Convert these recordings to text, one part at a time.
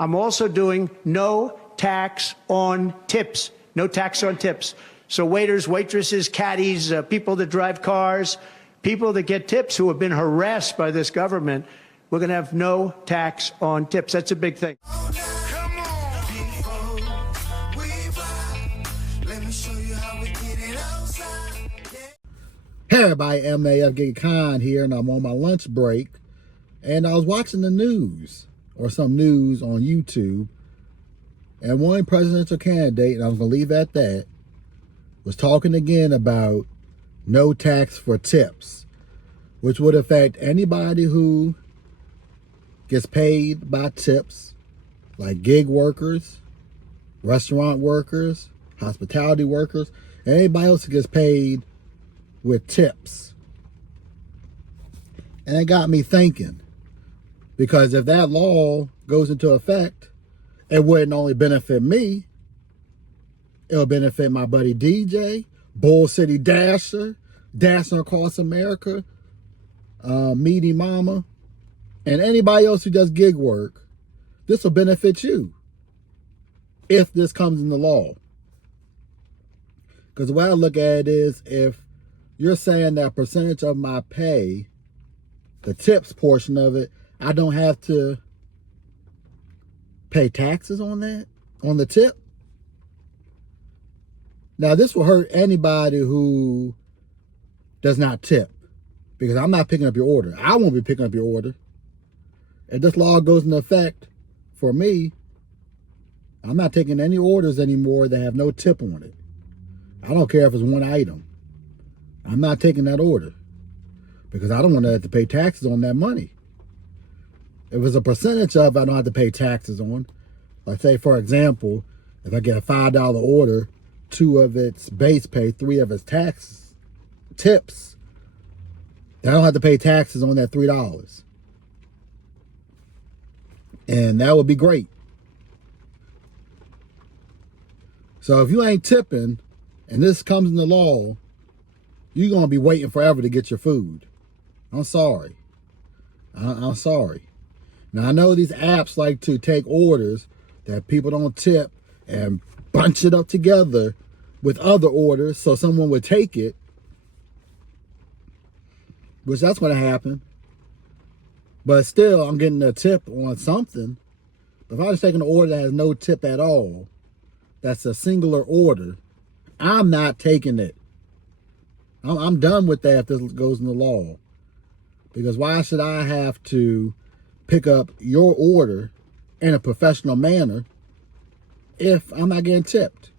I'm also doing no tax on tips. No tax on tips. So waiters, waitresses, caddies, people that drive cars, people that get tips who have been harassed by this government, we're going to have no tax on tips. That's a big thing. Hey everybody, MAF GigEcon here, and I'm on my lunch break, and I was watching the news, or some news on YouTube, and one presidential candidate, and I was going to leave it at that, was talking again about no tax for tips, which would affect anybody who gets paid by tips, like gig workers, restaurant workers, hospitality workers, and anybody else who gets paid with tips. And it got me thinking, because if that law goes into effect, it wouldn't only benefit me, it'll benefit my buddy DJ, Bull City Dasher, Dashing Across America, Meaty Mama, and anybody else who does gig work. This will benefit you if this comes into law. Because the way I look at it is, if you're saying that percentage of my pay, the tips portion of it, I don't have to pay taxes on that, on the tip. Now, this will hurt anybody who does not tip, because I'm not picking up your order. I won't be picking up your order. If this law goes into effect for me, I'm not taking any orders anymore that have no tip on it. I don't care if it's one item. I'm not taking that order, because I don't want to have to pay taxes on that money. If it's a percentage of it I don't have to pay taxes on, like say, for example, if I get a $5 order, 2 of its base pay, 3 of its taxes, tips, I don't have to pay taxes on that $3. And that would be great. So if you ain't tipping and this comes into law, you're going to be waiting forever to get your food. I'm sorry. I'm sorry. Now, I know these apps like to take orders that people don't tip and bunch it up together with other orders so someone would take it, which that's going to happen. But still, I'm getting a tip on something. If I was taking an order that has no tip at all, that's a singular order, I'm not taking it. I'm done with that if this goes into law. Because why should I have to pick up your order in a professional manner if I'm not getting tipped?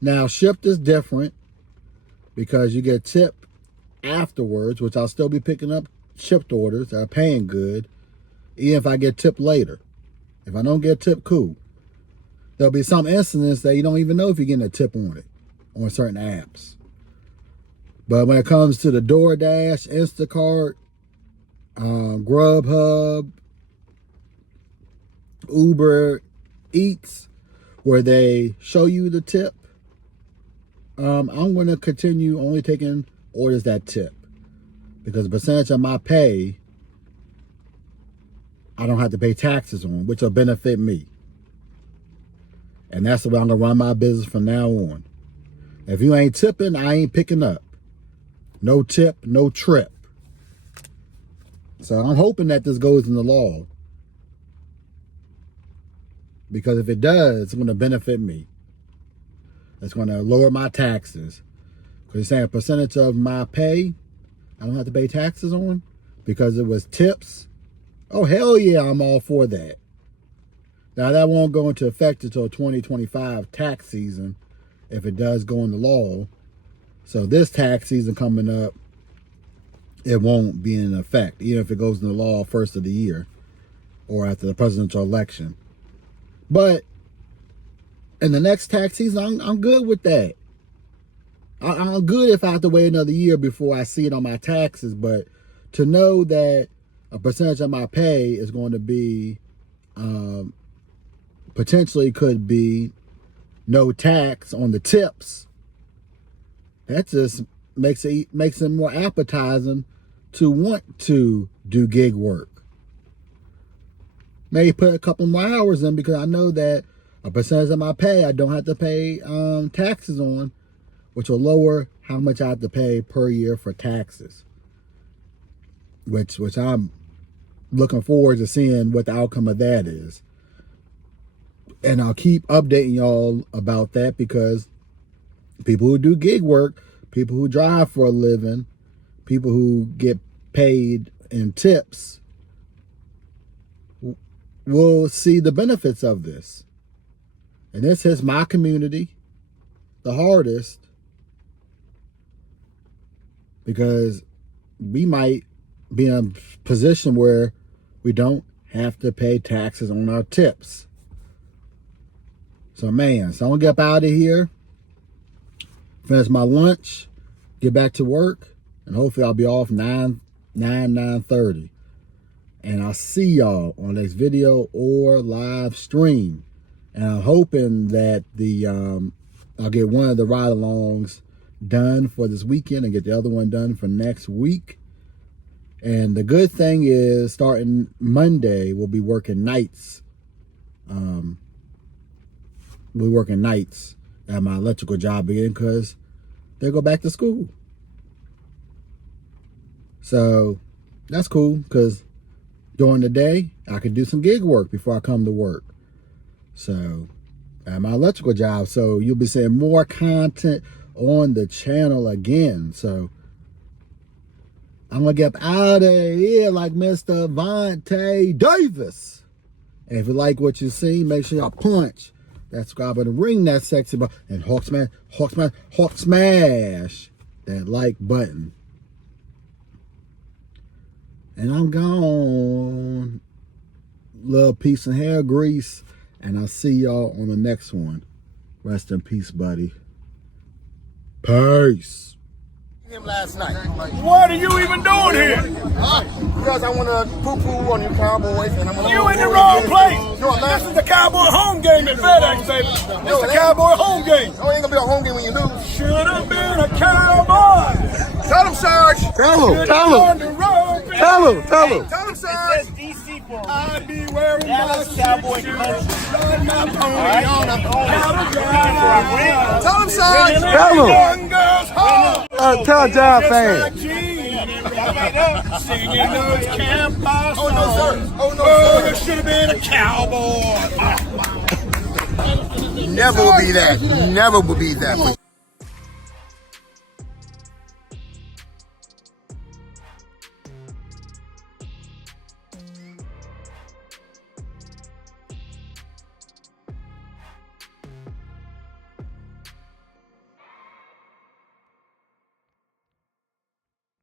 Now, Shipt is different because you get tipped afterwards, which I'll still be picking up Shipt orders that are paying good, even if I get tipped later. If I don't get tipped, cool. There'll be some incidents that you don't even know if you're getting a tip on it on certain apps. But when it comes to the DoorDash, Instacart, Grubhub, Uber Eats, where they show you the tip, I'm going to continue only taking orders that tip. Because the percentage of my pay, I don't have to pay taxes on, which will benefit me. And that's the way I'm going to run my business from now on. If you ain't tipping, I ain't picking up. No tip, no trip. So I'm hoping that this goes into law. Because if it does, it's going to benefit me. It's going to lower my taxes. Because it's saying a percentage of my pay, I don't have to pay taxes on. Because it was tips. Oh, hell yeah, I'm all for that. Now, that won't go into effect until 2025 tax season, if it does go into law. So this tax season coming up, it won't be in effect, even if it goes into law first of the year or after the presidential election. But in the next tax season, I'm good with that. I'm good if I have to wait another year before I see it on my taxes. But to know that a percentage of my pay is going to be, potentially could be no tax on the tips, that just makes it more appetizing to want to do gig work. May put a couple more hours in because I know that a percentage of my pay I don't have to pay taxes on, which will lower how much I have to pay per year for taxes. Which I'm looking forward to seeing what the outcome of that is. And I'll keep updating y'all about that because people who do gig work, people who drive for a living, people who get paid in tips will see the benefits of this. And this hits my community the hardest because we might be in a position where we don't have to pay taxes on our tips. So man, so I'm gonna get up out of here, finish my lunch, get back to work, and hopefully I'll be off 9:30. And I'll see y'all on next video or live stream. And I'm hoping that I'll get one of the ride-alongs done for this weekend and get the other one done for next week. And the good thing is, starting Monday, we'll be working nights. We're working nights at my electrical job again because they go back to school. So that's cool because during the day, I can do some gig work before I come to work. So at my electrical job. So you'll be seeing more content on the channel again. So I'm going to get out of here like Mr. Vontae Davis. And if you like what you see, make sure y'all punch that subscribe button, ring that sexy button, and Hawk smash that like button. And I'm gone. Love, peace, and hair grease. And I'll see y'all on the next one. Rest in peace, buddy. Peace. Him last night. What are you even doing here? Because I want to poo-poo on you Cowboys. And I'm You in the wrong place. No, I'm This is not. the Cowboy home game at FedEx, baby. This is the Cowboy home game. Oh, ain't going to be a home game when you lose. Should have been a Cowboy. Tell him, Sarge. Tell him. On the road, baby. Tell him. Tell him, Sarge. DC for I be wearing Dallas Cowboy country. riding my pony on a Tell him, Sarge. Tell him. young girls home. Tell John fan. Singing those campfire songs. Oh, no, sir. Oh, no, Oh, sir. there should have been a cowboy. Never will be that. Never will be that.